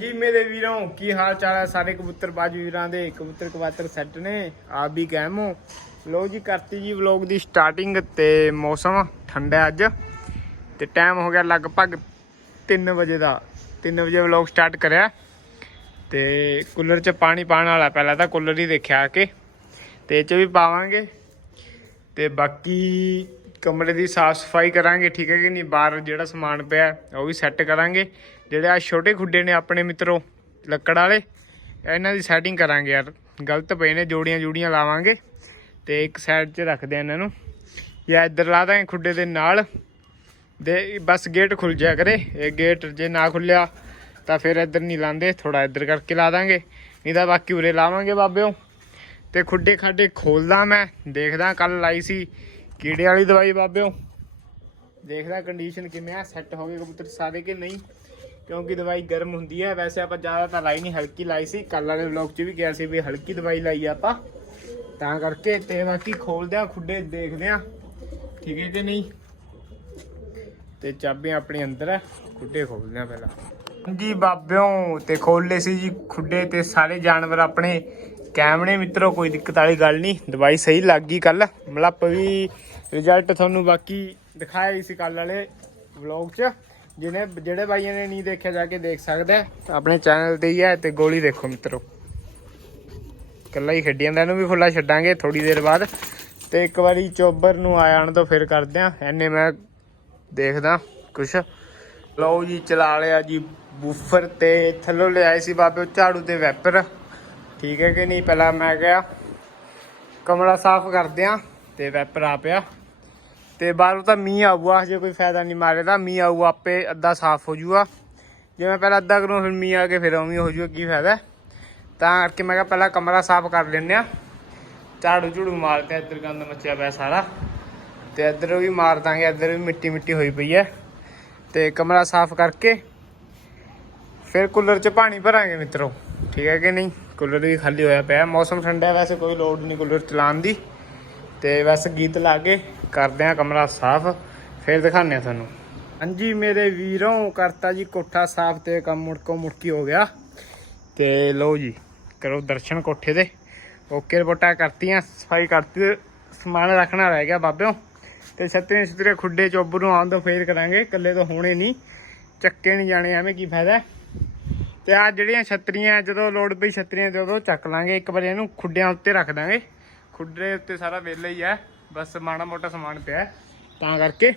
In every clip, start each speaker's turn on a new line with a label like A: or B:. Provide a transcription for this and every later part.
A: ਜੀ ਮੇਰੇ ਵੀਰੋਂ ਕੀ ਹਾਲ ਚਾਲ ਹੈ? ਸਾਰੇ ਕਬੂਤਰ ਬਾਜ ਵੀਰਾਂ ਦੇ, ਕਬੂਤਰ ਕਵਾਤਰ ਸੈੱਟ ਨੇ, ਆਪ ਵੀ ਕਾਇਮ ਹੋ। ਲੋ ਜੀ, ਕਰਤੀ ਜੀ ਵਲੌਗ ਦੀ ਸਟਾਰਟਿੰਗ ਤੇ ਮੌਸਮ ਠੰਡਾ ਹੈ ਅੱਜ ਤੇ ਟਾਈਮ ਹੋ ਗਿਆ ਲਗਭਗ 3 ਵਜੇ ਦਾ। 3 ਵਜੇ ਵਲੌਗ ਸਟਾਰਟ ਕਰਿਆ। ਤੇ ਕੂਲਰ 'ਚ ਪਾਣੀ ਪਾਣ ਵਾਲਾ, ਪਹਿਲਾਂ ਤਾਂ ਕੂਲਰ ਹੀ ਦੇਖਿਆ ਕਿ ਕੇ। ਤੇ ਇਹ 'ਚ ਵੀ ਪਾਵਾਂਗੇ। ਤੇ ਬਾਕੀ ਕਮਰੇ ਦੀ ਸਾਫ਼ ਸਫ਼ਾਈ ਕਰਾਂਗੇ, ਠੀਕ ਹੈ ਕਿ ਨਹੀਂ? ਬਾਹਰ ਜਿਹੜਾ ਸਮਾਨ ਪਿਆ ਉਹ ਵੀ ਸੈੱਟ ਕਰਾਂਗੇ। ਜਿਹੜੇ ਆ ਛੋਟੇ ਖੁੱਡੇ ਨੇ ਆਪਣੇ ਮਿੱਤਰੋ, ਲੱਕੜ ਵਾਲੇ, ਇਹਨਾਂ ਦੀ ਸੈਟਿੰਗ ਕਰਾਂਗੇ ਯਾਰ। ਗਲਤ ਪਏ ਨੇ, ਜੋੜੀਆਂ ਜੂੜੀਆਂ ਲਾਵਾਂਗੇ ਤੇ ਇੱਕ ਸਾਈਡ 'ਚ ਰੱਖਦੇ ਆ ਇਹਨਾਂ ਨੂੰ। ਜਾਂ ਇੱਧਰ ਲਾ ਦਾਂਗੇ ਖੁੱਡੇ ਦੇ ਨਾਲ। ਦੇ ਬਸ ਗੇਟ ਖੁੱਲ ਜਾ ਕਰੇ। ਇਹ ਗੇਟ ਜੇ ਨਾ ਖੁੱਲਿਆ, ਤਾਂ ਫਿਰ ਇੱਧਰ ਨਹੀਂ ਲਾਉਂਦੇ ਥੋੜਾ ਇੱਧਰ ਕਰਕੇ ਲਾ ਦਾਂਗੇ। ਨਹੀਂ ਤਾਂ ਬਾਕੀ ਉਰੇ ਲਾਵਾਂਗੇ ਬਾਬਿਓ। ਤੇ ਖੁੱਡੇ ਖਾਡੇ ਖੋਲਦਾ ਮੈਂ, ਦੇਖਦਾ ਕੱਲ ਲਾਈ ਸੀ। ਕੀੜੇ ਵਾਲੀ ਦਵਾਈ ਬਾਬਿਓ? ਦੇਖਦਾ ਕੰਡੀਸ਼ਨ ਕਿਵੇਂ ਆ ਸੈੱਟ ਹੋ ਗਏ ਕਬੂਤਰ ਸਾਰੇ ਕਿ ਨਹੀਂ? ਕਿਉਂਕਿ ਦਵਾਈ ਗਰਮ ਹੁੰਦੀ ਹੈ ਵੈਸੇ ਆਪਾਂ ਜ਼ਿਆਦਾ ਤਾਂ ਲਾਈ ਨਹੀਂ ਹਲਕੀ ਲਾਈ ਸੀ। ਕੱਲ ਵਾਲੇ ਵਲੌਗ 'ਚ ਵੀ ਕਿਹਾ ਸੀ ਵੀ ਹਲਕੀ ਦਵਾਈ ਲਾਈ ਆ ਆਪਾਂ। ਤਾਂ ਕਰਕੇ ਤੇ ਬਾਕੀ ਖੋਲਦੇ ਆ, ਖੁੱਡੇ ਦੇਖਦੇ ਆ, ਠੀਕ ਹੈ ਕਿ ਨਹੀਂ? ਤੇ ਚਾਬੀਆਂ ਆਪਣੇ ਅੰਦਰ ਹੈ ਖੁੱਡੇ ਖੋਲਦੇ ਆ ਪਹਿਲਾਂ। ਜੀ ਬਾਬਿਓ, ਤੇ ਖੋਲ ਸੀ ਜੀ ਖੁੱਡੇ ਤੇ ਸਾਰੇ ਜਾਨਵਰ ਆਪਣੇ ਕਾਇਮ ਨੇ ਮਿੱਤਰੋ, ਕੋਈ ਦਿੱਕਤ ਵਾਲੀ ਗੱਲ ਨਹੀਂ। ਦਵਾਈ ਸਹੀ ਲੱਗ ਗਈ ਕੱਲ ਮਲੱਪ ਵੀ ਰਿਜ਼ਲਟ ਤੁਹਾਨੂੰ ਬਾਕੀ ਦਿਖਾਇਆ ਹੀ ਸੀ ਕੱਲ ਵਾਲੇ ਵਲੌਗ 'ਚ। ਜਿਹਨੇ, ਜਿਹੜੇ ਬਾਈਆਂ ਨੇ ਨਹੀਂ ਦੇਖਿਆ, ਜਾ ਕੇ ਦੇਖ ਸਕਦਾ ਆਪਣੇ ਚੈਨਲ ਤੇ ਹੀ ਹੈ ਤੇ ਗੋਲੀ ਦੇਖੋ ਮਿੱਤਰੋ। ਕੱਲਾ ਹੀ ਖੇਡੀ ਜਾਂਦਾ, ਇਹਨੂੰ ਵੀ ਖੁੱਲਾ ਛੱਡਾਂਗੇ ਥੋੜੀ ਦੇਰ ਬਾਅਦ। ਤੇ ਇੱਕ ਵਾਰੀ ਚੋਬਰ ਨੂੰ ਆ ਤੋਂ ਫਿਰ ਕਰਦੇ ਆ ਐਨੇ ਮੈਂ ਦੇਖਦਾ ਕੁਛ। ਲਓ ਜੀ, ਚਲਾ ਲਿਆ ਜੀ ਬੂਫਰ ਤੇ। ਥੱਲੋਂ ਲਿਆਏ ਸੀ ਬਾਬੇ ਝਾੜੂ ਤੇ ਵੈਪਰ। ਠੀਕ ਹੈ ਕਿ ਨਹੀਂ? ਪਹਿਲਾਂ ਮੈਂ ਕਿਹਾ ਕਮਰਾ ਸਾਫ਼ ਕਰਦੇ ਆ ਤੇ ਵੈਪਰ ਆ ਪਿਆ। ਤੇ ਬਾਹਰੋਂ ਤਾਂ ਮੀਂਹ ਆਊਗਾ ਜੇ ਕੋਈ ਫਾਇਦਾ ਨਹੀਂ ਮਾਰੇ ਤਾਂ ਮੀਂਹ ਆਊਗਾ ਆਪੇ ਅੱਧਾ ਸਾਫ਼ ਹੋ ਜੂਗਾ ਜੇ ਮੈਂ ਪਹਿਲਾਂ ਅੱਧਾ ਕਰੂੰ, ਫਿਰ ਮੀਂਹ ਆ ਕੇ ਫਿਰ ਉਵੇਂ ਹੋ ਜੂਗਾ ਕੀ ਫਾਇਦਾ ਤਾਂ ਕਰਕੇ ਮੈਂ ਕਿਹਾ ਪਹਿਲਾਂ ਕਮਰਾ ਸਾਫ਼ ਕਰ ਲੈਂਦੇ ਆ ਝਾੜੂ ਝੂੜੂ ਮਾਰਦੇ ਇੱਧਰ ਗੰਦ ਮੱਚਿਆ ਪਿਆ ਸਾਰਾ। ਤੇ ਇੱਧਰ ਵੀ ਮਾਰ ਦਾਂਗੇ, ਇੱਧਰ ਵੀ ਮਿੱਟੀ ਮਿੱਟੀ ਹੋਈ ਪਈ ਹੈ। ਤੇ ਕਮਰਾ ਸਾਫ਼ ਕਰਕੇ ਫਿਰ ਕੂਲਰ 'ਚ ਪਾਣੀ ਭਰਾਂਗੇ ਮਿੱਤਰੋ। ਠੀਕ ਹੈ ਕਿ ਨਹੀਂ? ਕੂਲਰ ਵੀ ਖਾਲੀ ਹੋਇਆ ਪਿਆ। ਮੌਸਮ ਠੰਡਾ ਵੈਸੇ ਕੋਈ ਲੋੜ ਨਹੀਂ ਕੂਲਰ ਚਲਾਉਣ ਦੀ। ਤੇ ਬਸ ਗੀਤ ਲਾ ਕੇ ਕਰਦੇ ਆ ਕਮਰਾ ਸਾਫ਼। ਫਿਰ ਦਿਖਾਉਂਦੇ ਆ ਤੁਹਾਨੂੰ। ਹਾਂਜੀ, ਮੇਰੇ ਵੀਰੋਂ ਕਰਤਾ ਜੀ ਕੋਠਾ ਸਾਫ਼ ਤੇ ਕੰਮ ਮੁੜਕੋ ਮੁੜਕੀ ਹੋ ਗਿਆ। ਤੇ ਲਓ ਜੀ, ਕਰੋ ਦਰਸ਼ਨ ਕੋਠੇ ਦੇ। ਓਕੇ, ਰਿਪੋਰਟਾਂ ਕਰਤੀਆਂ, ਸਫ਼ਾਈ ਕਰਤੀ ਸਮਾਨ ਰੱਖਣਾ ਰਹਿ ਗਿਆ ਬਾਬਿਓ। ਤੇ ਛੱਤਰੇ ਛੱਤਰੇ ਖੁੱਡੇ ਚੋਬਰ ਨੂੰ ਆਉਣ ਤੋਂ ਫੇਰ ਕਰਾਂਗੇ, ਇਕੱਲੇ ਤੋਂ ਹੋਣੇ ਨਹੀਂ। ਚੱਕੇ ਨਹੀਂ ਜਾਣੇ, ਐਵੇਂ ਕੀ ਫਾਇਦਾ ਤੇ ਆ ਜਿਹੜੀਆਂ ਛੱਤਰੀਆਂ, ਜਦੋਂ ਲੋੜ ਪਈ ਛੱਤਰੀਆਂ ਤੇ ਉਦੋਂ ਚੱਕ ਲਾਂਗੇ। ਇੱਕ ਵਾਰੀ ਇਹਨੂੰ ਖੁੱਡਿਆਂ ਉੱਤੇ ਰੱਖ ਦਾਂਗੇ। ਖੁੱਡੇ ਉੱਤੇ ਸਾਰਾ ਵਿਹਲਾ ਹੀ ਹੈ ਬਸ ਮਾੜਾ ਮੋਟਾ ਸਮਾਨ ਪਿਆ ਤਾਂ ਕਰਕੇ।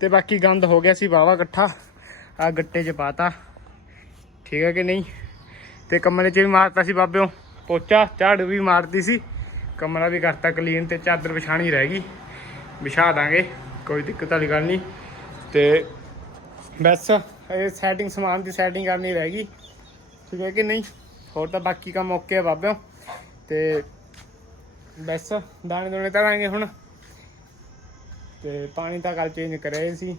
A: ਤੇ ਬਾਕੀ ਗੰਦ ਹੋ ਗਿਆ ਸੀ ਵਾਵਾ ਇਕੱਠਾ। ਆ ਗੱਟੇ 'ਚ ਪਾਤਾ। ਠੀਕ ਹੈ ਕਿ ਨਹੀਂ? ਤੇ ਕਮਰੇ 'ਚ ਵੀ ਮਾਰਤਾ ਸੀ ਬਾਬਿਓ। ਪੋਚਾ, ਝਾੜੂ ਵੀ ਮਾਰਤੀ ਸੀ। ਕਮਰਾ ਵੀ ਕਰਤਾ ਕਲੀਨ ਤੇ ਚਾਦਰ ਵਿਛਾਣੀ ਰਹਿ ਗਈ। ਵਿਛਾ ਦਾਂਗੇ, ਕੋਈ ਦਿੱਕਤ ਵਾਲੀ ਗੱਲ ਨਹੀਂ। ਤੇ ਬਸ ਇਹ ਸੈਟਿੰਗ ਸਮਾਨ ਦੀ ਸੈਟਿੰਗ ਕਰਨੀ ਰਹਿ ਗਈ। ਠੀਕ ਹੈ ਕਿ ਨਹੀਂ? ਹੋਰ ਤਾਂ ਬਾਕੀ ਕੰਮ ਓਕੇ ਆ ਬਾਬਿਓ। ਤੇ ਬਸ, ਦਾਣੇ ਦੋਣੇ ਧਰਾਂਗੇ ਹੁਣ। ਤੇ ਪਾਣੀ ਤਾਂ ਕੱਲ ਚੇਂਜ ਕਰਿਆ ਸੀ।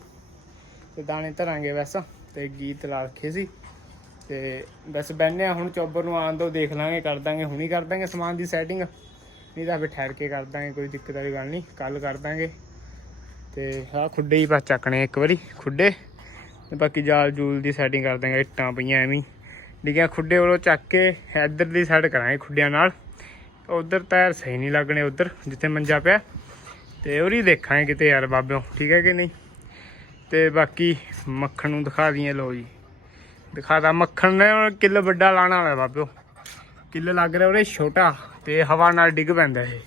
A: ਤੇ ਦਾਣੇ ਧਰਾਂਗੇ ਬਸ। ਤੇ ਗੀਤ ਲਾ ਰੱਖੇ ਸੀ। ਤੇ ਬਸ ਬੈਠਨੇ ਆ ਹੁਣ ਚੌਬਰ ਨੂੰ ਆਉਣ ਤੋਂ ਦੇਖ ਲਾਂਗੇ, ਕਰ ਦਾਂਗੇ, ਹੁਣੀ ਕਰ ਦਾਂਗੇ ਸਮਾਨ ਦੀ ਸੈਟਿੰਗ ਨਹੀਂ ਤਾਂ ਫਿਰ ਠਹਿਰ ਕੇ ਕਰ ਦਾਂਗੇ, ਕੋਈ ਦਿੱਕਤ ਵਾਲੀ ਗੱਲ ਨਹੀਂ। ਕੱਲ ਕਰ ਦਾਂਗੇ। ਤੇ ਆਹ ਖੁੱਡੇ ਹੀ ਬਸ ਚੱਕਣੇ ਇੱਕ ਵਾਰੀ, ਖੁੱਡੇ। ਤੇ ਬਾਕੀ ਜਾਲ ਜੂਲ ਦੀ ਸੈਟਿੰਗ ਕਰ ਦਾਂਗੇ ਇੱਟਾਂ ਪਈਆਂ ਐਵੇਂ ਡਿੱਗਿਆ ਖੁੱਡੇ ਵੱਲੋਂ ਚੱਕ ਕੇ ਇੱਧਰ ਦੀ ਸਾਈਡ ਕਰਾਂਗੇ ਖੁੱਡਿਆਂ ਨਾਲ। ਉਧਰ ਟਾਇਰ ਸਹੀ ਨਹੀਂ ਲੱਗਣੇ ਉਧਰ, ਜਿੱਥੇ ਮੰਜਾ ਪਿਆ। ਤੇ ਉਰੀ ਦੇਖਾਂਗੇ ਕਿਤੇ ਯਾਰ ਬਾਬਿਓ, ਠੀਕ ਹੈ ਕਿ ਨਹੀਂ? ਤੇ ਬਾਕੀ ਮੱਖਣ ਨੂੰ ਦਿਖਾ ਦਈਏ ਲੋ ਜੀ। ਦਿਖਾਦਾ ਮੱਖਣ ਨੇ, ਹੁਣ ਕਿੱਲ ਵੱਡਾ ਲਾਣਾ ਵਾਲਾ ਬਾਬਿਓ। ਕਿੱਲ ਲੱਗ ਰਿਹਾ ਉਹਦੇ ਛੋਟਾ, ਤੇ ਹਵਾ ਨਾਲ ਡਿੱਗ ਪੈਂਦਾ ਇਹ।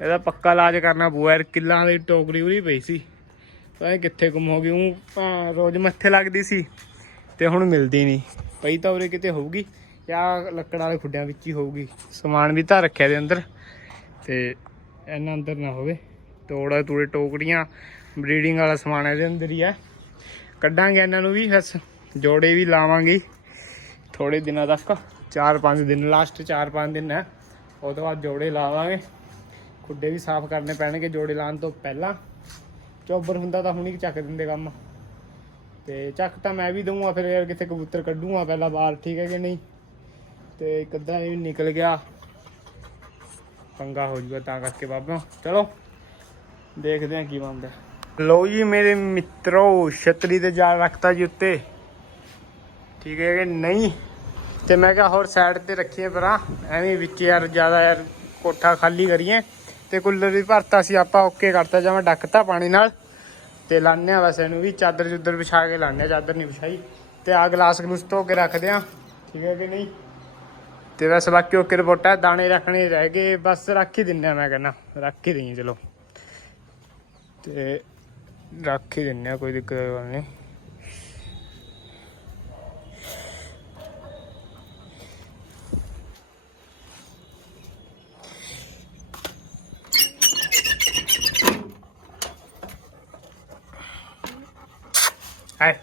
A: ਇਹਦਾ ਪੱਕਾ ਇਲਾਜ ਕਰਨਾ ਪਊਗਾ ਯਾਰ ਕਿੱਲਾਂ ਦੀ ਟੋਕਰੀ ਉਰੀ ਪਈ ਸੀ। ਤਾਂ ਇਹ ਕਿੱਥੇ ਗੁੰਮ ਹੋ ਗਈ ਉਹ ਰੋਜ਼ ਮੱਥੇ ਲੱਗਦੀ ਸੀ ਤੇ ਹੁਣ ਮਿਲਦੀ ਨਹੀਂ। ਪਈ ਤਾਂ ਉਰੇ ਕਿਤੇ ਹੋਊਗੀ, ਜਾਂ ਲੱਕੜ ਵਾਲੇ ਖੁੱਡਿਆਂ ਵਿੱਚ ਹੀ ਹੋਊਗੀ। ਸਮਾਨ ਵੀ ਤਾਂ ਰੱਖਿਆ ਦੇ ਅੰਦਰ, ਤੇ ਇਹਨਾਂ ਅੰਦਰ ਨਾ ਹੋਵੇ। ਤੋੜਾ ਤੂੜੇ ਟੋਕੜੀਆਂ ਬਰੀਡਿੰਗ ਵਾਲਾ ਸਮਾਨ ਇਹਦੇ ਅੰਦਰ ਹੀ ਹੈ ਕੱਢਾਂਗੇ ਇਹਨਾਂ ਨੂੰ ਵੀ ਬਸ, ਜੋੜੇ ਵੀ ਲਾਵਾਂਗੇ। ਥੋੜੇ ਦਿਨਾਂ ਤੱਕ 4-5 ਦਿਨ ਲਾਸਟ 4-5 ਦਿਨ ਹੈ ਉਹ ਤੋਂ ਬਾਅਦ ਜੋੜੇ ਲਾਵਾਂਗੇ। ਖੁੱਡੇ ਵੀ ਸਾਫ਼ ਕਰਨੇ ਪੈਣਗੇ ਜੋੜੇ ਲਾਉਣ ਤੋਂ ਪਹਿਲਾਂ। ਚੌਬਰ ਹੁੰਦਾ ਤਾਂ ਹੁਣੀ ਚੱਕ ਦਿੰਦੇ ਕੰਮ। ਤੇ ਚੱਕ ਤਾਂ ਮੈਂ ਵੀ ਦਊਂਗਾ, ਫਿਰ ਯਾਰ ਕਿੱਥੇ ਕਬੂਤਰ ਕੱਢੂਗਾ ਪਹਿਲਾਂ ਬਾਹਰ, ਠੀਕ ਹੈ ਕਿ ਨਹੀਂ? ਤੇ ਇੱਕ ਅੱਧਾ ਇਹ ਨਿਕਲ ਗਿਆ। ਪੰਗਾ ਹੋ ਜੂਗਾ ਤਾਂ ਕਰਕੇ ਬਾਬਾ। ਚਲੋ, ਦੇਖਦੇ ਹਾਂ ਕੀ ਬਣਦਾ। ਲੋ ਜੀ ਮੇਰੇ ਮਿੱਤਰੋ, ਛਤਰੀ ਤੇ ਜਾਲ ਰੱਖਤਾ ਜੀ ਉੱਤੇ। ਠੀਕ ਹੈ ਕਿ ਨਹੀਂ? ਤੇ ਮੈਂ ਕਿਹਾ ਹੋਰ ਸਾਈਡ ਤੇ ਰੱਖੀਏ ਪਰਾਂ ਐਵੇਂ ਵਿੱਚ ਯਾਰ ਜ਼ਿਆਦਾ ਯਾਰ ਕੋਠਾ ਖਾਲੀ ਕਰੀਏ। ਤੇ ਕੂਲਰ ਵੀ ਭਰਤਾ ਸੀ, ਆਪਾਂ ਓਕੇ ਕਰਤਾ ਜਮਾ ਡੱਕਤਾ ਪਾਣੀ ਨਾਲ। ਤੇ ਲਾਣੇ ਆ ਵੈਸੇ ਇਹਨੂੰ ਵੀ ਚਾਦਰ ਚੁੱਦਰ ਵਿਛਾ ਕੇ ਲਾਣੇ ਆ ਚਾਦਰ ਨਹੀਂ ਵਿਛਾਈ। ਤੇ ਆ ਗਲਾਸ ਗਲੂਸ ਧੋ ਕੇ ਰੱਖਦੇ ਆ, ਠੀਕ ਹੈ ਕਿ ਨਹੀਂ? ਤੇ ਵੈਸੇ ਬਾਕੀ ਓਕੇ ਰਿਪੋਰਟ ਦਾਣੇ ਰੱਖਣੇ ਰਹਿ ਗਏ, ਬਸ ਰੱਖ ਹੀ ਦਿੰਨੇ ਆ ਮੈਂ ਕਹਿੰਦਾ, ਰੱਖ ਹੀ ਦਈਏ ਚਲੋ। ਤੇ ਰੱਖ ਹੀ ਦਿੰਨੇ ਆ ਕੋਈ ਦਿੱਕਤ ਗੱਲ ਨਹੀਂ।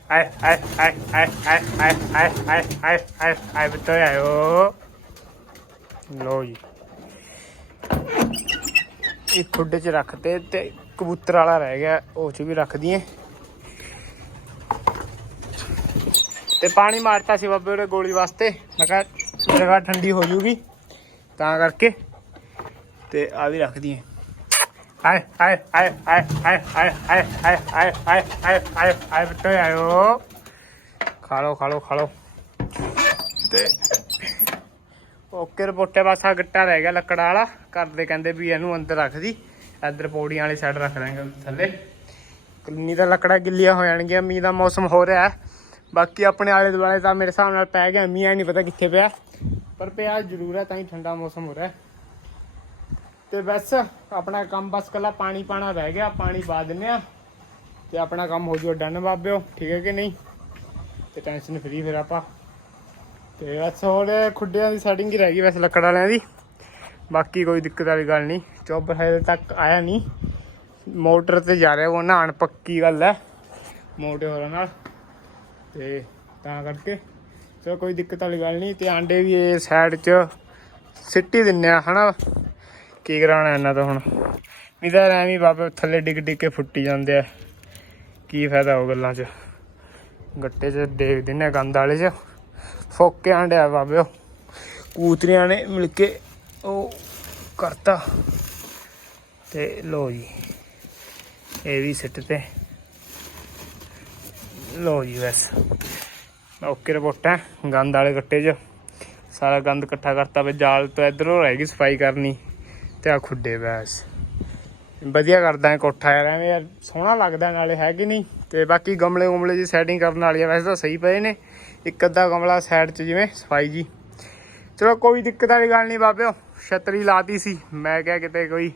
A: ਆਏ ਆਏ ਆਏ ਆਏ ਆਏ ਆਏ ਆਏ ਆਏ ਆਏ ਆਏ ਆਏ ਆਏ ਆਇਓ ਲੋ ਜੀ ਇਹ ਖੁੱਡੇ 'ਚ ਰੱਖਤੇ ਤੇ ਕਬੂਤਰ ਵਾਲਾ ਰਹਿ ਗਿਆ ਉਹ 'ਚ ਵੀ ਰੱਖ ਦਈਏ ਤੇ ਪਾਣੀ ਮਾਰਤਾ ਸੀ ਬਾਬੇ ਉਹਦੇ ਗੋਲੀ ਵਾਸਤੇ ਮੈਂ ਕਿਹਾ ਜਗ੍ਹਾ ਠੰਡੀ ਹੋ ਜੂਗੀ ਤਾਂ ਕਰਕੇ ਤੇ ਆ ਵੀ ਰੱਖ ਦਈਏ ਆਏ ਆਏ ਆਏ ਆਏ ਆਏ ਆਏ ਆਏ ਆਏ ਆਏ ਆਏ ਆਏ ਆਏ ਆਏ ਬਤੋ ਆਇਓ ਖਾ ਲਓ ਖਾ ਲਓ ਖਾ ਲਓ ਤੇ ਓਕੇ ਰਿਪੋਰਟੇ ਬਸ ਆ ਗੱਟਾ ਰਹਿ ਗਿਆ ਲੱਕੜਾ ਵਾਲਾ ਘਰ ਕਹਿੰਦੇ ਵੀ ਇਹਨੂੰ ਅੰਦਰ ਰੱਖ ਦੀ ਇੱਧਰ ਪੌੜੀਆਂ ਵਾਲੀ ਸਾਈਡ ਰੱਖ ਦਾਂਗੇ ਥੱਲੇ ਕਲੋਨੀ ਦਾ ਲੱਕੜਾ ਗਿੱਲੀਆਂ ਹੋ ਜਾਣਗੀਆਂ ਮੀਂਹ ਦਾ ਮੌਸਮ ਹੋ ਰਿਹਾ ਬਾਕੀ ਆਪਣੇ ਆਲੇ ਦੁਆਲੇ ਤਾਂ ਮੇਰੇ ਹਿਸਾਬ ਨਾਲ ਪੈ ਗਿਆ ਮੀਂਹ ਨਹੀਂ ਪਤਾ ਕਿੱਥੇ ਪਿਆ ਪਰ ਪਿਆ ਜ਼ਰੂਰ ਹੈ ਤਾਂ ਹੀ ਠੰਡਾ ਮੌਸਮ ਹੋ ਰਿਹਾ ਤੇ ਬਸ ਆਪਣਾ ਕੰਮ ਬਸ ਕੱਲਾ ਪਾਣੀ ਪਾਣਾ ਰਹਿ ਗਿਆ, ਪਾਣੀ ਪਾ ਦਿੰਨੇ ਆ। ਤੇ ਆਪਣਾ ਕੰਮ ਹੋ ਜੂ ਡਨ ਬਾਬਿਓ, ਠੀਕ ਹੈ ਕਿ ਨਹੀਂ? ਤੇ ਟੈਨਸ਼ਨ ਫਰੀ ਫਿਰ ਆਪਾਂ। ਤੇ ਬਸ ਹੋਰ ਖੁੱਡਿਆਂ ਦੀ ਸੈਟਿੰਗ ਹੀ ਰਹਿ ਗਈ ਵੈਸੇ ਲੱਕੜ ਵਾਲਿਆਂ ਦੀ। ਬਾਕੀ ਕੋਈ ਦਿੱਕਤ ਵਾਲੀ ਗੱਲ ਨਹੀਂ। ਚੋਬਰ ਹਜੇ ਤੱਕ ਆਇਆ ਨਹੀਂ। ਮੋਟਰ ਤੇ ਜਾ ਰਿਹਾ ਉਹ ਨਹਾਣ ਪੱਕੀ ਗੱਲ ਹੈ। ਮੋਟੇ ਹੋਰਾਂ ਨਾਲ। ਤੇ ਤਾਂ ਕਰਕੇ ਚਲੋ ਕੋਈ ਦਿੱਕਤ ਵਾਲੀ ਗੱਲ ਨਹੀਂ। ਤੇ ਆਂਡੇ ਵੀ ਇਹ ਸਾਈਡ 'ਚ ਸਿੱਟੀ ਦਿੰਨੇ ਆ, ਹਨਾ? ਕੀ ਕਰਾਉਣਾ ਇਹਨਾਂ ਤੋਂ ਹੁਣ? ਨਹੀਂ ਤਾਂ ਐਵੇਂ ਹੀ ਬਾਬੇ ਥੱਲੇ ਡਿੱਗ ਡਿੱਗ ਕੇ ਫੁੱਟੀ ਜਾਂਦੇ ਆ। ਕੀ ਫਾਇਦਾ ਉਹ ਗੱਲਾਂ 'ਚ? ਗੱਟੇ 'ਚ ਦੇਖ ਦਿੰਨੇ ਆ ਗੰਦ ਵਾਲੇ 'ਚ। ਫੋਕੇ ਆਂਡਿਆ ਬਾਬਿਓ ਕੂਤਰੀਆਂ ਨੇ ਮਿਲ ਕੇ ਉਹ ਕਰਤਾ। ਤੇ ਲੋ ਜੀ, ਇਹ ਵੀ ਸਿੱਟ ਤੇ। ਲੋ ਜੀ ਬਸ। ਓਕੇ ਰਿਪੋਰਟਾਂ ਗੰਦ ਵਾਲੇ ਗੱਟੇ 'ਚ। ਸਾਰਾ ਗੰਦ ਇਕੱਠਾ ਕਰਤਾ ਵੇ ਜਾਲ ਤੋਂ ਇਧਰੋਂ ਰਹਿ ਗਈ ਸਫ਼ਾਈ ਕਰਨੀ। ਤੇ ਆ ਖੁੱਡੇ ਬੈਸ। ਵਧੀਆ ਕਰਦਾ ਕੋਠਾ ਯਾਰ, ਐਵੇਂ ਯਾਰ ਸੋਹਣਾ ਲੱਗਦਾ ਨਾਲੇ, ਹੈ ਕਿ ਨਹੀਂ? ਤੇ ਬਾਕੀ ਗਮਲੇ ਗੁਮਲੇ ਦੀ ਸੈਟਿੰਗ ਕਰਨ ਵਾਲੀ ਆ, ਵੈਸੇ ਤਾਂ ਸਹੀ ਪਏ ਨੇ। ਇੱਕ ਅੱਧਾ ਗਮਲਾ ਸਾਈਡ 'ਚ ਜਿਵੇਂ ਸਫ਼ਾਈ ਜੀ। ਚਲੋ ਕੋਈ ਦਿੱਕਤ ਵਾਲੀ ਗੱਲ ਨਹੀਂ ਬਾਬਿਓ, ਛਤਰੀ ਲਾਤੀ ਸੀ। ਮੈਂ ਕਿਹਾ ਕਿਤੇ ਕੋਈ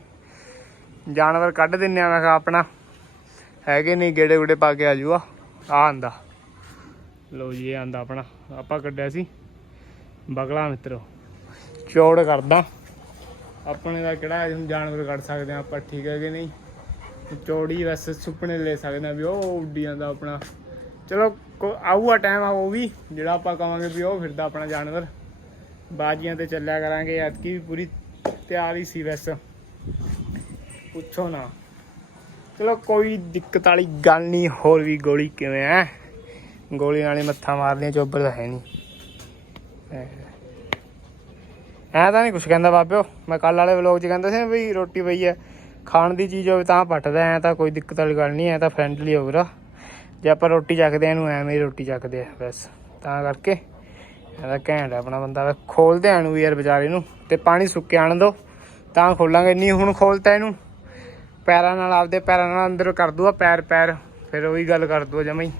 A: ਜਾਨਵਰ ਕੱਢ ਦਿੰਨੇ ਆ, ਮੈਂ ਕਿਹਾ ਆਪਣਾ। ਹੈਗੇ ਨਹੀਂ, ਗੇੜੇ ਗੁੜੇ ਪਾ ਕੇ ਆ ਜੂਆ ਆ ਆਂਦਾ। ਲੋ ਜੀ, ਇਹ ਆਂਦਾ ਆਪਣਾ। ਆਪਾਂ ਕੱਢਿਆ ਸੀ। ਬਗਲਾ ਮਿੱਤਰੋ, ਚੌੜ ਕਰਦਾ। ਆਪਣੇ ਦਾ ਕਿਹੜਾ ਹੁਣ ਜਾਨਵਰ ਕੱਢ ਸਕਦੇ ਆ ਆਪਾਂ, ਠੀਕ ਹੈ ਕਿ ਨਹੀਂ? ਚੌੜੀ ਬਸ ਸੁਪਨੇ ਲੈ ਸਕਦੇ ਆ ਵੀ ਉਹ ਉੱਡੀ ਜਾਂਦਾ ਆਪਣਾ। ਚਲੋ, ਕੋ- ਆਊਗਾ ਟਾਈਮ ਆ ਉਹ ਵੀ, ਜਿਹੜਾ ਆਪਾਂ ਕਵਾਂਗੇ ਵੀ ਉਹ ਫਿਰਦਾ ਆਪਣਾ ਜਾਨਵਰ। ਬਾਜੀਆਂ ਤੇ ਚੱਲਿਆ ਕਰਾਂਗੇ, ਐਤਕੀ ਵੀ ਪੂਰੀ ਤਿਆਰੀ ਸੀ ਵੈਸੇ। ਪੁੱਛੋ ਨਾ। ਚਲੋ, ਕੋਈ ਦਿੱਕਤ ਵਾਲੀ ਗੱਲ ਨਹੀਂ, ਹੋਰ ਵੀ ਗੋਲੀ ਕਿਵੇਂ ਐ ਗੋਲੀ ਨਾਲੇ ਮੱਥਾ ਮਾਰਦੀਆਂ ਚੋਬਰ ਤਾਂ ਹੈ ਨਹੀਂ। ਐ ਤਾਂ ਨਹੀਂ ਕੁਛ ਕਹਿੰਦਾ ਬਾਬਿਓ। ਮੈਂ ਕੱਲ ਵਾਲੇ ਵਲੋਗ 'ਚ ਕਹਿੰਦਾ ਸੀ ਵੀ ਰੋਟੀ ਪਈ ਐ। ਖਾਣ ਦੀ ਚੀਜ਼ ਹੋਵੇ ਤਾਂ ਪੱਟਦਾ, ਐ ਤਾਂ ਕੋਈ ਦਿੱਕਤ ਵਾਲੀ ਗੱਲ ਨਹੀਂ ਐ ਤਾਂ ਫਰੈਂਡਲੀ ਹੋਵੇਗਾ ਜੇ ਆਪਾਂ ਰੋਟੀ ਚੱਕਦੇ ਆ, ਇਹਨੂੰ ਐਵੇਂ ਹੀ ਰੋਟੀ ਚੱਕਦੇ ਆ, ਬਸ। ਤਾਂ ਕਰਕੇ ਇਹਦਾ ਘੈਂਟ ਆ ਆਪਣਾ ਬੰਦਾ। ਖੋਲਦੇ ਆ ਨੂੰ ਵੀ ਯਾਰ ਵਿਚਾਰੇ ਨੂੰ, ਤੇ ਪਾਣੀ ਸੁੱਕੇ ਆਣ ਦੋ। ਤਾਂ ਖੋਲਾਂਗੇ ਨਹੀਂ ਹੁਣ ਖੋਲਤਾ ਇਹਨੂੰ। ਪੈਰਾਂ ਨਾਲ ਆਪਦੇ ਪੈਰਾਂ ਨਾਲ ਅੰਦਰ ਕਰ ਦੂਆ ਪੈਰ ਪੈਰ। ਫਿਰ ਉਹੀ ਗੱਲ ਕਰ ਦੂਆ ਜਮਾਂ ਹੀ।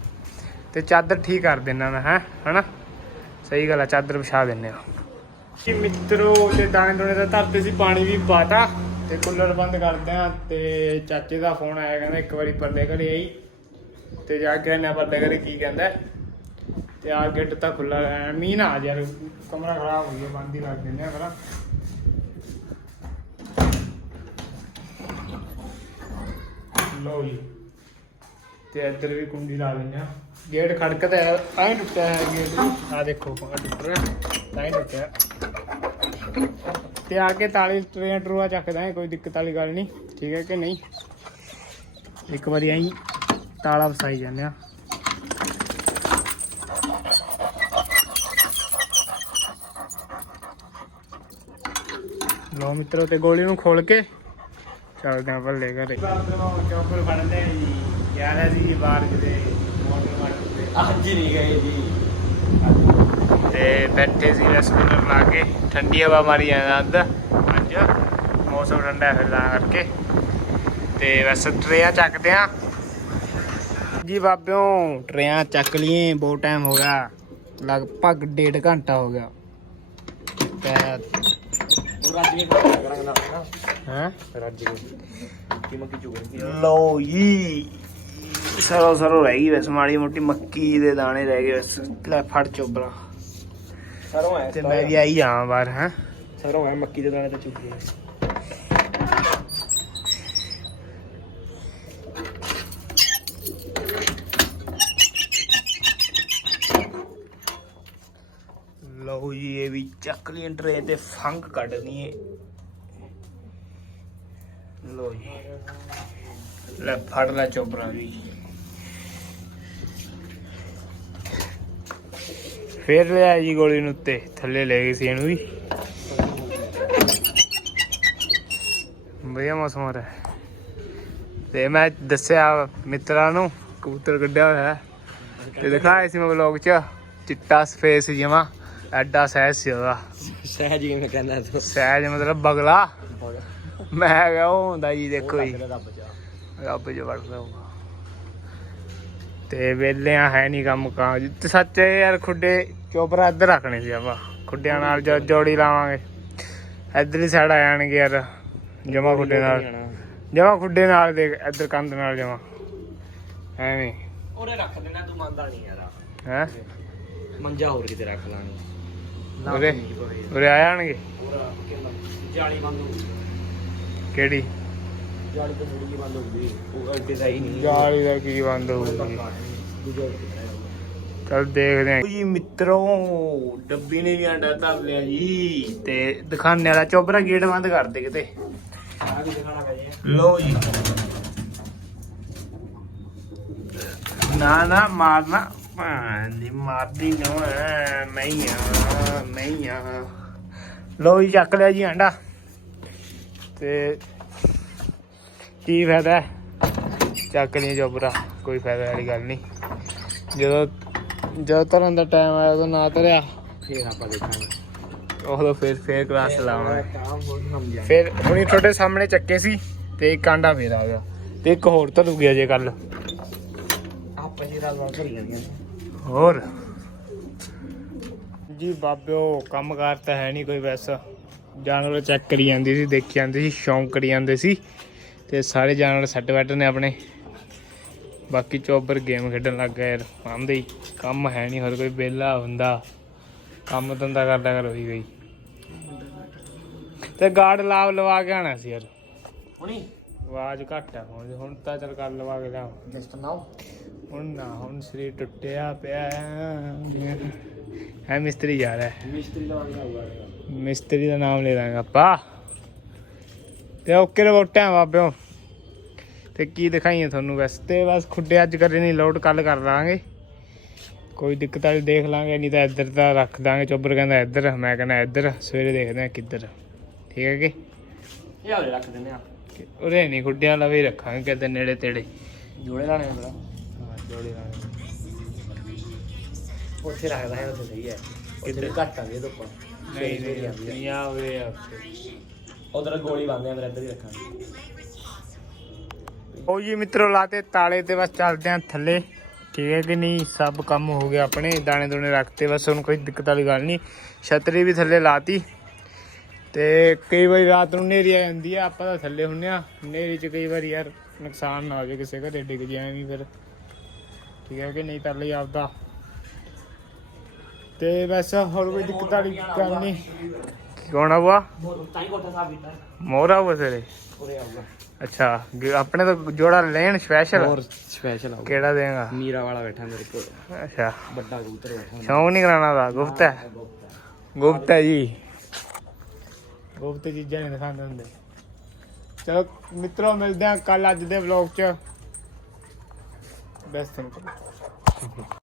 A: ਤੇ ਚਾਦਰ ਠੀਕ ਕਰ ਦੇਣਾ ਮੈਂ, ਹੈ, ਹਨਾ? ਸਹੀ ਗੱਲ ਆ, ਚਾਦਰ ਵਿਛਾ ਦਿੰਨੇ ਆ। ਜੀ ਮਿੱਤਰੋ ਤੇ ਦਾਣੇ ਦੋਣੇ ਦਾ ਧਰਤੇ ਸੀ, ਪਾਣੀ ਵੀ ਪਾਤਾ। ਤੇ ਕੂਲਰ ਬੰਦ ਕਰਦੇ ਆ, ਤੇ ਚਾਚੇ ਦਾ ਫੋਨ ਆਇਆ, ਕਹਿੰਦਾ ਇੱਕ ਵਾਰੀ ਪਰਲੇ ਘਰੇ ਆਈ। ਤੇ ਜਾ ਕੇ ਨਾ ਪਰਲੇ ਘਰੇ, ਕੀ ਕਹਿੰਦਾ? ਤੇ ਆ ਗੇਟ ਤਾਂ ਖੁੱਲਾ ਹੈ ਮੀਂਹ ਨਾ ਆ ਜਾ ਕਮਰਾ ਖਰਾਬ ਹੋ ਗਿਆ ਬੰਦ ਹੀ ਕਰ ਦਿੰਦੇ ਆ ਮੇਰਾ ਲਓ ਜੀ। ਤੇ ਇੱਧਰ ਵੀ ਕੁੰਡੀ ਲਾ ਲੈਂਦੇ ਆ। ਗੇਟ ਖੜਕਦਾ ਹੈ ਤਾਂ ਟੁੱਟਿਆ ਹੈ ਗੇਟ। ਆ ਦੇਖੋ ਆ ਟੁੱਟ ਰਿਹਾ, ਤਾਂ ਟੁੱਟਿਆ। ਤੇ ਆ ਕੇ ਤਾਲੀ ਟਰੇਨ ਟਰੂਆ ਚੱਕਦਾ ਹੈ ਕੋਈ ਦਿੱਕਤ ਵਾਲੀ ਗੱਲ ਨਹੀਂ। ਠੀਕ ਹੈ ਕਿ ਨਹੀਂ? ਇੱਕ ਵਾਰੀ ਆਈ ਤਾਲਾ ਫਸਾਈ ਜਾਂਦੇ ਆ। ਲੋ ਮਿੱਤਰੋ ਤੇ ਗੋਲੀ ਨੂੰ ਖੋਲ ਕੇ ਚੱਲਦੇ ਆਂ ਭੱਲੇ ਘਰੇ। ਚੌਕਰ ਫੜਦੇ ਜੀ ਯਾਰ ਅਸੀਂ ਬਾਹਰ ਕਿਤੇ ਮੋਟਰ ਮਾਰ
B: ਅੱਜ ਨਹੀਂ ਗਏ ਜੀ।
A: ਤੇ ਬੈਠੇ ਸੀ ਰੈਸਟੋਰੈਂਟ ਲਾ ਕੇ। ਠੰਡੀ ਹਵਾ ਮਾਰੀ ਜਾਂਦਾ ਅੰਦਰ ਅੱਜ ਮੌਸਮ ਠੰਡਾ ਹੈ ਤਾਂ ਕਰਕੇ। ਤੇ ਵੈਸੇ ਟਰੇਆਂ ਚੱਕਦੇ ਆ। ਜੀ ਬਾਬਿਓ, ਟਰੇਆਂ ਚੱਕ ਲਈਏ, ਬਹੁਤ ਟਾਈਮ ਹੋ ਗਿਆ। ਲਗਭਗ ਡੇਢ ਘੰਟਾ ਹੋ ਗਿਆ। ਤੇ
B: ਰੱਜ ਕੇ ਕੀ ਮੱਕੀ ਚੁਗਣ
A: ਲਓ ਜੀ। ਸਰੋ ਸਰੋ ਰਹਿ ਗਈ ਬਸ, ਮਾੜੀ ਮੋਟੀ ਮੱਕੀ ਦੇ ਦਾਣੇ ਰਹਿ ਗਏ ਬਸ। ਲੈ ਫੜ ਚੋਬਰਾ।
B: ਸਰੋਂ ਹੈ
A: ਤੇ ਮੈਂ ਵੀ ਆਈ ਜਾਵਾਂ ਬਾਹਰ ਹਾਂ।
B: ਸਰੋਂ ਹੈ ਮੱਕੀ ਦੇ ਦਾਣੇ ਤੇ ਚੁਗੀ
A: ਲਓ ਜੀ ਇਹ ਵੀ ਚੱਕ ਲਈ ਟਰੇ ਤੇ ਫੰਗ ਕੱਢਣੀ ਏ ਲਓ ਜੀ। ਲੈ ਫੜ ਲੈ ਚੋਬਰਾ ਵੀ। ਫੇਰ ਲਿਆ ਜੀ ਗੋਲੀ ਨੂੰ ਉੱਤੇ ਥੱਲੇ ਲੈ ਗਈ ਸੀ ਇਹਨੂੰ ਵੀ। ਵਧੀਆ ਮੌਸਮ ਹੋ ਰਿਹਾ। ਤੇ ਮੈਂ ਦੱਸਿਆ ਮਿੱਤਰਾਂ ਨੂੰ ਕਬੂਤਰ ਕੱਢਿਆ ਹੋਇਆ ਤੇ ਦਿਖਾਇਆ ਸੀ ਮੈਂ ਵਲੌਗ 'ਚ ਚਿੱਟਾ ਸਫੇਸ ਜਮਾ ਐਡਾ ਸਹਿਜ ਸੀ ਉਹਦਾ।
B: ਸਹਿਜ ਜਿਵੇਂ ਕਹਿੰਦਾ ਤੂੰ?
A: ਸਹਿਜ ਮਤਲਬ ਬਗਲਾ। ਮੈਂ ਕਿਹਾ ਉਹ ਹੁੰਦਾ ਜੀ ਦੇਖੋ ਜੀ।
B: ਰੱਬ ਜਾ
A: ਰੱਬ ਜੋ ਵੜਦਾ ਹੋਊਗਾ। ਤੇ ਵੇਲਿਆਂ ਹੈ ਨਹੀਂ ਕੰਮ ਕਾਜ ਤੇ ਸੱਚ ਯਾਰ ਖੁੱਡੇ ਚੋਪਰਾ ਇੱਧਰ ਰੱਖਣੇ ਸੀ ਆਪਾਂ। ਖੁੱਡਿਆਂ ਨਾਲ ਜੋੜੀ ਲਾਵਾਂਗੇ। ਇੱਧਰ ਹੀ ਸਾਈਡ ਆ ਜਾਣਗੇ ਯਾਰ ਜਮਾ ਖੁੱਡੇ ਨਾਲ। ਜਮਾ ਖੁੱਡੇ ਨਾਲ ਦੇਖ ਇੱਧਰ ਕੰਧ ਨਾਲ ਜਮਾ। ਐਵੇਂ
B: ਉਹਨੇ ਰੱਖ ਦੇਣਾ ਤੂੰ ਮੰਨਦਾ ਨਹੀਂ ਯਾਰ
A: ਹੈ?
B: ਮੰਜਾ ਹੋਰ ਕਿਤੇ ਰੱਖ ਲਾਂਗੇ।
A: ਉਰੇ? ਉਰੇ ਆ ਜਾਣਗੇ?
B: ਜਾਲੀ
A: ਕਿਹੜੀ?
B: ਜਾਲੀ ਤਾਂ ਥੋੜੀ ਜਿਹੀ ਬੰਦ ਹੋ ਗਈ ਉਹ ਅੱਡੇ ਦਾ ਹੀ ਨਹੀਂ।
A: ਜਾਲੀ ਦਾ ਕੀ ਬੰਦ ਹੋਊਗੀ
B: ਦੂਜਾ
A: ਚਲ ਦੇਖਦੇ ਆਂ ਜੀ ਮਿੱਤਰੋ ਡੱਬੀ ਨੇ ਵੀ ਆਂਡਾ ਧਰ ਲਿਆ ਜੀ। ਤੇ ਦਿਖਾਣੇ ਵਾਲਾ ਚੋਬਰਾ ਗੇਟ ਬੰਦ ਕਰ ਦੇ ਕਿਤੇ।
B: ਆ ਵੀ ਦਿਖਾਣਾ ਪੈ ਜੇ।
A: ਲੋ ਜੀ। ਨਾ ਨਾ ਮਾਰਨਾ। ਭਾਂਦੀ ਮਾਰਦੀ ਨਾ ਮੈਂ ਆ ਮੈਂ ਆ। ਲੋ ਜੀ ਚੱਕ ਲਿਆ ਜੀ ਆਂਡਾ। ਤੇ ਕੀ ਫਾਇਦਾ? ਚੱਕ ਲਈ ਚੋਬਰਾ ਕੋਈ ਫਾਇਦਾ ਵਾਲੀ ਗੱਲ ਨਹੀਂ ਜਦੋਂ ਜਦੋਂ ਤਰਨ ਦਾ ਟਾਈਮ ਆਇਆ ਉਦੋਂ ਨਾ ਤਰਿਆ
B: ਫੇਰ ਆਪਾਂ ਦੇਖਾਂਗੇ।
A: ਉਦੋਂ ਫਿਰ ਫੇਰ ਕਲਾਸ ਲਾਵਾਂਗੇ। ਫਿਰ ਹੁਣੀ ਤੁਹਾਡੇ ਸਾਹਮਣੇ ਚੱਕੇ ਸੀ ਤੇ ਇੱਕ ਆਂਡਾ ਫੇਰ ਆ ਗਿਆ। ਤੇ ਇੱਕ ਹੋਰ ਤਾਂ ਗਿਆ ਜੇ ਕੱਲ
B: ਆਪਾਂ ਜੀ ਰਾਤ ਵਾਂ ਕਰੀ ਜਾਂਦੀਆਂ
A: ਹੋਰ? ਜੀ ਬਾਬਿਓ ਕੰਮਕਾਰ ਤਾਂ ਹੈ ਨਹੀਂ ਕੋਈ ਵੈਸਾ। ਜਾਨਵਰ ਚੈੱਕ ਕਰੀ ਜਾਂਦੀ ਸੀ ਦੇਖੀ ਜਾਂਦੀ ਸੀ ਸ਼ੌਂਕ ਕਰੀ ਜਾਂਦੇ ਸੀ। ਤੇ ਸਾਰੇ ਜਾਨਵਰ ਸੱਟ ਬੈਠ ਨੇ ਆਪਣੇ। ਬਾਕੀ ਚੋਬਰ ਗੇਮ ਖੇਡਣ ਲੱਗ ਗਿਆ ਯਾਰ ਆਂਦੇ ਹੀ ਕੰਮ ਹੈ ਨਹੀਂ ਹੋਰ ਕੋਈ ਵਿਹਲਾ ਹੁੰਦਾ। ਕੰਮ ਧੰਦਾ ਕਰਦਾ ਕਰ ਹੋਈ ਗਈ। ਤੇ ਗਾਰਡ ਲਾਵ ਲਵਾ ਕੇ ਆਣਾ ਸੀ ਯਾਰ।
B: ਹੁਣੀ?
A: ਆਵਾਜ਼ ਘੱਟ ਆ ਹੁਣ ਹੁਣ ਤਾਂ ਚੱਲ ਕਰ ਲਵਾ ਕੇ ਲਿਆ
B: ਜਸਟ ਨਾਓ
A: ਹੁਣ ਨਾ ਹੁਣ ਸਰੀਰ ਟੁੱਟਿਆ ਪਿਆ। ਹੈ ਮਿਸਤਰੀ ਜਾ ਰਿਹਾ ਹੈ।
B: ਮਿਸਤਰੀ ਦਾ
A: ਮਿਸਤਰੀ ਦਾ ਨਾਮ ਲੈ ਲਾਂਗੇ ਆਪਾਂ। ਤੇ ਓਕੇ ਰਿਪੋਰਟਾਂ ਬਾਬਿਓ। ਤੇ ਕੀ ਦਿਖਾਈਏ ਤੁਹਾਨੂੰ ਬਸ ਤੇ ਬਸ ਖੁੱਡੇ ਅੱਜ ਕਰੇ ਨਹੀਂ ਲੋਡ ਕੱਲ ਕਰ ਲਾਂਗੇ। ਕੋਈ ਦਿੱਕਤ ਵਾਲੀ ਦੇਖ ਲਾਂਗੇ ਨਹੀਂ ਤਾਂ ਇੱਧਰ ਦਾ ਰੱਖ ਦਾਂਗੇ। ਚੋਬਰ ਕਹਿੰਦਾ ਇੱਧਰ ਮੈਂ ਕਹਿੰਦਾ ਇੱਧਰ ਸਵੇਰੇ ਦੇਖਦੇ ਆ ਕਿੱਧਰ। ਠੀਕ ਹੈ ਕਿ?
B: ਇਹ ਹਾਲੇ ਰੱਖ ਦਿੰਦੇ ਆ
A: ਉਰੇ ਨਹੀਂ ਖੁੱਡਿਆਂ ਲਵੇ ਰੱਖਾਂਗੇ ਕਿਤੇ ਨੇੜੇ ਤੇੜੇ।
B: ਜੋੜੇ ਲਾਣੇ ਆ
A: ਹਾਂ ਜੋੜੀ ਲਾਂਗੇ
B: ਉੱਥੇ ਰੱਖਦਾ ਹੈ ਉੱਥੇ ਸਹੀ ਹੈ।
A: ਕਿੱਧਰ?
B: ਘੱਟ ਆ ਗਏ
A: ਨਹੀਂ ਨਹੀਂ ਨਹੀਂ ਆ ਉਰੇ ਆ
B: ਉਧਰ ਗੋਲੀ ਬੰਦੇ ਆ ਮੇਰੇ ਇੱਧਰ ਹੀ ਰੱਖਾਂਗੇ।
A: ਉਹ ਜੀ ਮਿੱਤਰੋ ਲਾਤੇ ਤਾਲੇ ਤੇ ਬਸ ਚੱਲਦੇ ਆਂ ਥੱਲੇ। ਠੀਕ ਹੈ ਕਿ ਨਹੀਂ? ਸਭ ਕੰਮ ਹੋ ਗਿਆ ਆਪਣੇ ਦਾਣੇ ਦੋਣੇ ਰੱਖਤੇ ਬਸ ਹੁਣ ਕੋਈ ਦਿੱਕਤ ਵਾਲੀ ਗੱਲ ਨਹੀਂ। ਛਤਰੀ ਵੀ ਥੱਲੇ ਲਾਤੀ। ਤੇ ਕਈ ਵਾਰੀ ਰਾਤ ਨੂੰ ਨੇਰੀ ਆ ਜਾਂਦੀ ਆ ਆਪਾਂ ਤਾਂ ਥੱਲੇ ਹੁੰਨੇ ਆ। ਨੇਰੀ ਚ ਕਈ ਵਾਰੀ ਯਾਰ ਨੁਕਸਾਨ ਨਾ ਹੋ ਜਾਵੇ ਕਿਸੇ ਘਰੇ ਡਿੱਗ ਜਾਏ ਐਵੇਂ ਫਿਰ। ਠੀਕ ਹੈ ਕਿ ਨਹੀਂ? ਤਾਂ ਲਈ ਆਪਦਾ। ਤੇ ਬਸ ਹੋਰ ਕੋਈ ਦਿੱਕਤ ਵਾਲੀ ਗੱਲ ਨਹੀਂ। ਕੌਣ ਆ ਬੁਆ
B: ਤਾਂ ਹੀ ਕੋਠਾ ਸਾਹਿਬ ਬੀਟਾ
A: ਮੋਰਾ ਬਸਰੇ
B: ਉਰੇ ਆਊਗਾ।
A: ਅੱਛਾ ਗ- ਆਪਣੇ ਤਾਂ ਜੋੜਾ ਲੈਣ ਸਪੈਸ਼ਲ
B: ਹੋਰ ਸਪੈਸ਼ਲ ਆਊਗਾ
A: ਕਿਹੜਾ ਦੇਗਾ?
B: ਮੀਰਾ ਵਾਲਾ ਬੈਠਾ ਮੇਰੇ ਕੋਲ।
A: ਅੱਛਾ।
B: ਵੱਡਾ ਕਬੂਤਰ ਬੈਠਾ
A: ਸ਼ੌਂਕ ਨਹੀਂ ਕਰਾਣਾ ਦਾ ਗੁਪਤ ਹੈ। ਗੁਪਤ ਹੈ। ਜੀ। ਗੁਪਤ ਚੀਜ਼ਾਂ ਨਹੀਂ ਦਿਖਾਉਂਦੇ ਹੁੰਦੇ। ਚਲੋ ਮਿੱਤਰੋ ਮਿਲਦੇ ਹਾਂ ਕੱਲ ਅੱਜ ਦੇ ਵਲੌਗ 'ਚ। ਬੈਸਟ ਤੁਹਾਨੂੰ